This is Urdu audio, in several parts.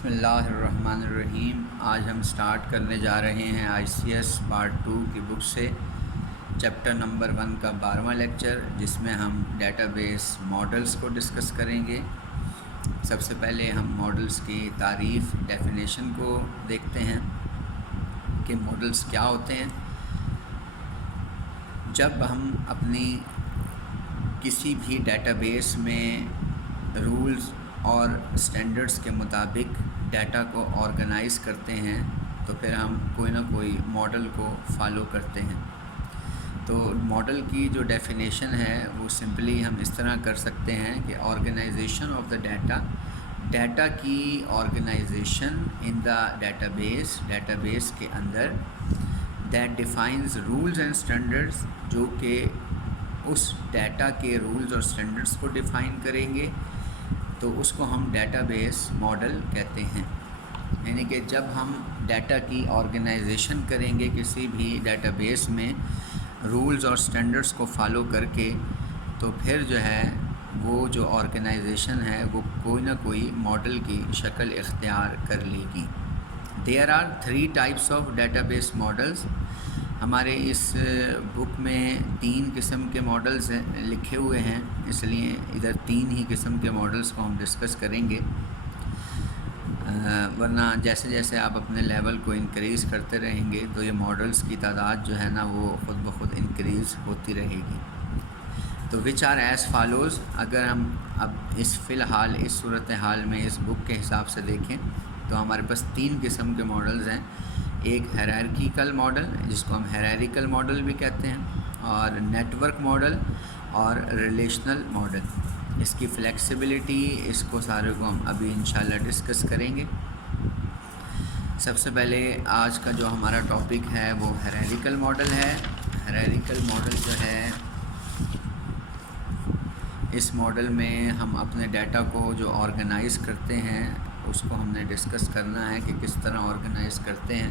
بسم اللہ الرحمن الرحیم۔ آج ہم سٹارٹ کرنے جا رہے ہیں ICS پارٹ 2 کی بک سے چیپٹر نمبر 1 کا 12واں لیکچر، جس میں ہم ڈیٹا بیس ماڈلز کو ڈسکس کریں گے۔ سب سے پہلے ہم ماڈلز کی تعریف ڈیفینیشن کو دیکھتے ہیں کہ ماڈلز کیا ہوتے ہیں۔ جب ہم اپنی کسی بھی ڈیٹا بیس میں رولز اور سٹینڈرڈز کے مطابق ڈیٹا کو آرگنائز کرتے ہیں تو پھر ہم کوئی نہ کوئی ماڈل کو فالو کرتے ہیں۔ تو ماڈل کی جو ڈیفینیشن ہے وہ سمپلی ہم اس طرح کر سکتے ہیں کہ آرگنائزیشن آف دا ڈیٹا کی organisation in the database کے اندر that defines rules and standards, جو کہ اس ڈیٹا کے رولز اور سٹینڈرڈز کو ڈیفائن کریں گے، تو اس کو ہم ڈیٹا بیس ماڈل کہتے ہیں۔ یعنی کہ جب ہم ڈیٹا کی آرگنائزیشن کریں گے کسی بھی ڈیٹا بیس میں رولز اور سٹینڈرڈز کو فالو کر کے، تو پھر جو ہے وہ جو آرگنائزیشن ہے وہ کوئی نہ کوئی ماڈل کی شکل اختیار کر لے گی۔ There are 3 types of database models. ہمارے اس بک میں 3 قسم کے ماڈلز لکھے ہوئے ہیں، اس لیے ادھر 3 ہی قسم کے ماڈلز کو ہم ڈسکس کریں گے، ورنہ جیسے جیسے آپ اپنے لیول کو انکریز کرتے رہیں گے تو یہ ماڈلز کی تعداد جو ہے نا وہ خود بخود انکریز ہوتی رہے گی۔ تو وچ آر ایز فالوز۔ اگر ہم اب فی الحال اس صورتحال میں اس بک کے حساب سے دیکھیں تو ہمارے پاس 3 قسم کے ماڈلز ہیں۔ ایک ہیرارکیکل ماڈل، جس کو ہم ہیرارکل ماڈل بھی کہتے ہیں، اور نیٹ ورک ماڈل اور ریلیشنل ماڈل۔ اس کی فلیکسیبلٹی، اس کو سارے کو ہم ابھی انشاءاللہ ڈسکس کریں گے۔ سب سے پہلے آج کا جو ہمارا ٹاپک ہے وہ ہیرارکل ماڈل ہے۔ ہیرارکل ماڈل جو ہے، اس ماڈل میں ہم اپنے ڈیٹا کو جو آرگنائز کرتے ہیں اس کو ہم نے ڈسکس کرنا ہے کہ کس طرح آرگنائز کرتے ہیں۔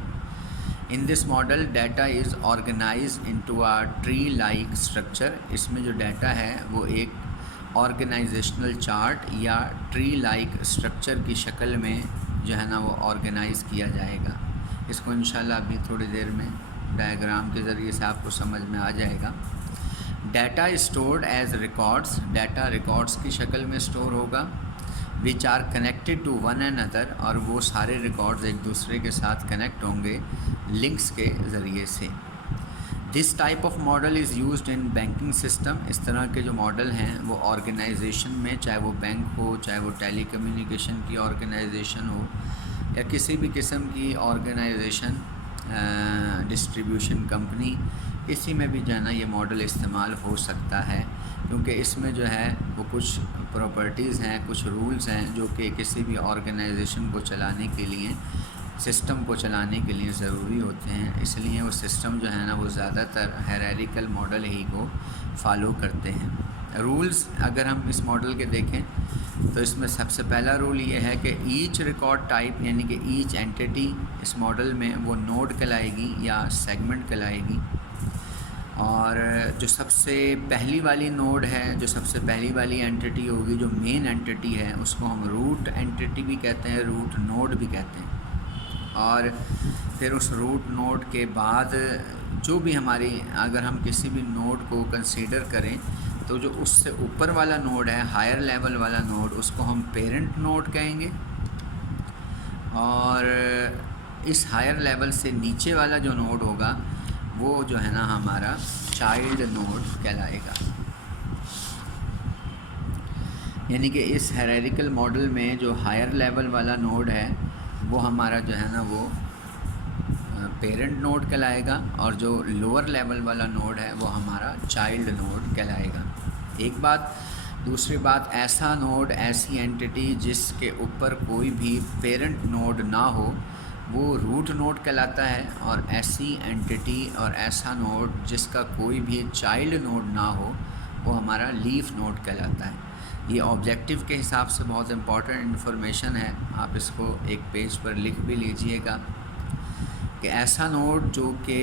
In this model data is organised into a tree like structure. اس میں جو ڈیٹا ہے وہ ایک آرگنائزیشنل چارٹ یا ٹری لائک اسٹرکچر کی شکل میں جو ہے نا وہ آرگنائز کیا جائے گا۔ اس کو انشاءاللہ ابھی تھوڑی دیر میں ڈائیگرام کے ذریعے سے آپ کو سمجھ میں آ جائے گا۔ Data stored as records, data records کی شکل میں اسٹور ہوگا، which are connected to one and other, اور وہ سارے ریکارڈز ایک دوسرے کے ساتھ کنیکٹ ہوں گے لنکس کے ذریعے سے۔ This type of model is used in banking system. اس طرح کے جو ماڈل ہیں وہ آرگنائزیشن میں، چاہے وہ بینک ہو، چاہے وہ ٹیلی کمیونیکیشن کی آرگنائزیشن ہو، یا کسی بھی قسم کی آرگنائزیشن، ڈسٹریبیوشن کمپنی، اسی میں بھی جو ہے نا یہ ماڈل استعمال ہو سکتا ہے، کیونکہ اس میں جو ہے وہ کچھ پراپرٹیز ہیں، کچھ رولز ہیں جو کہ کسی بھی آرگنائزیشن کو چلانے کے لیے، سسٹم کو چلانے کے لیے ضروری ہوتے ہیں۔ اس لیے وہ سسٹم جو ہے نا وہ زیادہ تر ہیرارکل ماڈل ہی کو فالو کرتے ہیں۔ رولز اگر ہم اس ماڈل کے دیکھیں تو اس میں سب سے پہلا رول یہ ہے کہ ایچ ریکارڈ ٹائپ، یعنی کہ ایچ اینٹی اس ماڈل میں وہ نوڈ کہلائے گی یا سیگمنٹ کہلائے گی، اور جو سب سے پہلی والی نوڈ ہے، جو سب سے پہلی والی اینٹی ہوگی، جو مین اینٹی ہے، اس کو ہم روٹ اینٹی بھی کہتے ہیں، روٹ نوڈ بھی کہتے ہیں۔ اور پھر اس روٹ نوڈ کے بعد جو بھی ہماری، اگر ہم کسی بھی نوڈ کو کنسیڈر کریں تو جو اس سے اوپر والا نوڈ ہے، ہائر لیول والا نوڈ، اس کو ہم پیرنٹ نوڈ کہیں گے، اور اس ہائر لیول سے نیچے والا جو نوڈ ہوگا وہ جو ہے نا ہمارا چائلڈ نوڈ کہلائے گا۔ یعنی کہ اس ہیرارکل ماڈل میں جو ہائر لیول والا نوڈ ہے وہ ہمارا جو ہے نا وہ پیرنٹ نوڈ کہلائے گا، اور جو لوور لیول والا نوڈ ہے وہ ہمارا چائلڈ نوڈ کہلائے گا۔ ایک بات۔ دوسری بات، ایسا نوڈ، ایسی اینٹی جس کے اوپر کوئی بھی پیرنٹ نوڈ نہ ہو وہ روٹ نوڈ کہلاتا ہے، اور ایسی اینٹی اور ایسا نوڈ جس کا کوئی بھی چائلڈ نوڈ نہ ہو وہ ہمارا لیف نوڈ کہلاتا ہے۔ یہ آبجیکٹیو کے حساب سے بہت امپورٹنٹ انفارمیشن ہے، آپ اس کو ایک پیج پر لکھ بھی لیجئے گا کہ ایسا نوڈ جو کہ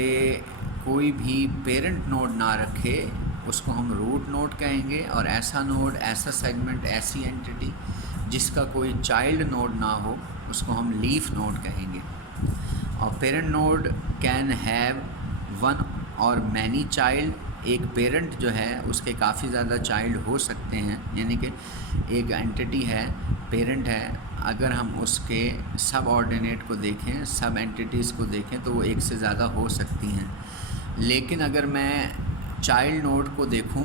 کوئی بھی پیرنٹ نوڈ نہ رکھے اس کو ہم روٹ نوڈ کہیں گے، اور ایسا نوڈ، ایسا سیگمنٹ، ایسی اینٹی جس کا کوئی چائلڈ نوڈ نہ ہو اس کو ہم لیف نوڈ کہیں گے. اور parent node can have one اور مینی چائلڈ. ایک پیرنٹ جو ہے اس کے کافی زیادہ چائلڈ ہو سکتے ہیں، یعنی کہ ایک اینٹی ہے، پیرنٹ ہے، اگر ہم اس کے سب آرڈینیٹ کو دیکھیں، سب اینٹیز کو دیکھیں تو وہ ایک سے زیادہ ہو سکتی ہیں. لیکن اگر میں چائلڈ نوڈ کو دیکھوں،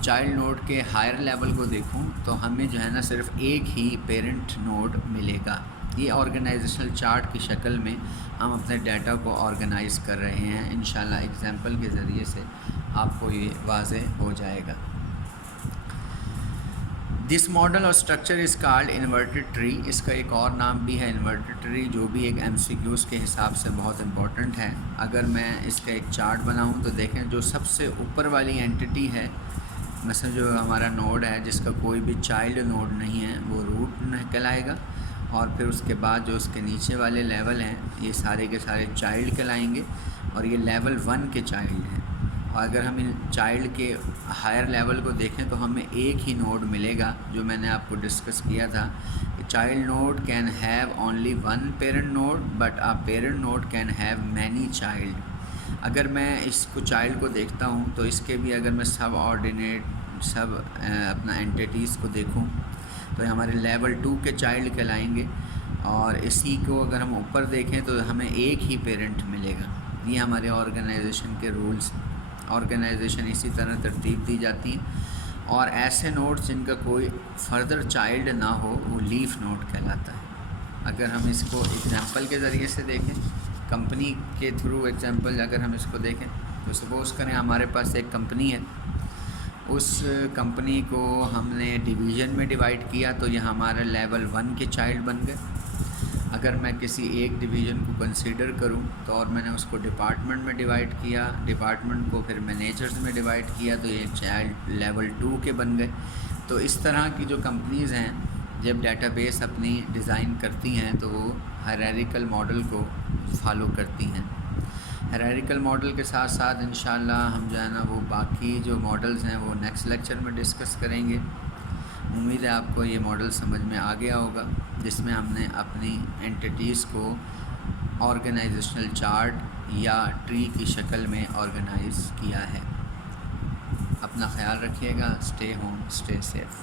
چائلڈ نوڈ کے ہائر لیول کو دیکھوں تو ہمیں جو ہے نا صرف ایک ہی پیرنٹ نوڈ ملے گا. یہ آرگنائزیشنل چارٹ کی شکل میں ہم اپنے ڈیٹا کو آرگنائز کر رہے ہیں. انشاءاللہ ایگزامپل کے ذریعے سے آپ کو یہ واضح ہو جائے گا. دس ماڈل اور structure is called inverted tree. اس کا ایک اور نام بھی ہے انورٹڈ ٹری، جو بھی ایک ایم سی کیوز کے حساب سے بہت امپورٹنٹ ہے. اگر میں اس کا ایک چارٹ بناؤں تو دیکھیں جو سب سے اوپر والی اینٹی ہے، مثلا جو ہمارا نوڈ ہے جس کا کوئی بھی چائلڈ نوڈ نہیں ہے، وہ روٹ کہلائے گا. اور پھر اس کے بعد جو اس کے نیچے والے لیول ہیں یہ سارے کے سارے چائلڈ کہلائیں گے، اور یہ لیول 1 کے چائلڈ ہیں. اور اگر ہم ان چائلڈ کے ہائر لیول کو دیکھیں تو ہمیں ایک ہی نوڈ ملے گا، جو میں نے آپ کو ڈسکس کیا تھا کہ child node can have only one parent node but a parent node can have many child. اگر میں اس کو چائلڈ کو دیکھتا ہوں تو اس کے بھی اگر میں سب آرڈینیٹ سب اپنا اینٹیز کو دیکھوں تو یہ ہمارے لیول 2 کے چائلڈ کہلائیں گے. اور اسی کو اگر ہم اوپر دیکھیں تو ہمیں ایک ہی پیرنٹ ملے گا. یہ ہمارے آرگنائزیشن کے رولز. آرگنائزیشن اسی طرح ترتیب دی جاتی ہیں. اور ایسے نوڈز جن کا کوئی فردر چائلڈ نہ ہو وہ لیف نوڈ کہلاتا ہے. اگر ہم اس کو ایگزامپل کے ذریعے سے دیکھیں، کمپنی کے تھرو ایگزامپل اگر ہم اس کو دیکھیں تو سپوز کریں ہمارے پاس ایک کمپنی ہے، اس کمپنی کو ہم نے ڈویژن میں ڈیوائڈ کیا تو یہ ہمارا لیول 1 کے چائلڈ بن گئے. اگر میں کسی ایک ڈویژن کو کنسیڈر کروں تو اور میں نے اس کو ڈپارٹمنٹ میں ڈیوائڈ کیا، ڈپارٹمنٹ کو پھر مینیجرز میں ڈیوائڈ کیا تو یہ چائلڈ لیول 2 کے بن گئے. تو اس طرح کی جو کمپنیز ہیں جب ڈیٹا بیس اپنی ڈیزائن کرتی ہیں تو وہ ہائرارکل ماڈل کو فالو کرتی ہیں. ہائرارکل ماڈل کے ساتھ ساتھ انشاءاللہ ہم جو ہے نا وہ باقی جو ماڈلز ہیں وہ نیکسٹ لیکچر میں ڈسکس کریں گے. امید ہے آپ کو یہ ماڈل سمجھ میں آ گیا ہوگا، جس میں ہم نے اپنی اینٹیز کو آرگنائزیشنل چارٹ یا ٹری کی شکل میں آرگنائز کیا ہے. اپنا خیال رکھیے گا. Stay home, stay safe.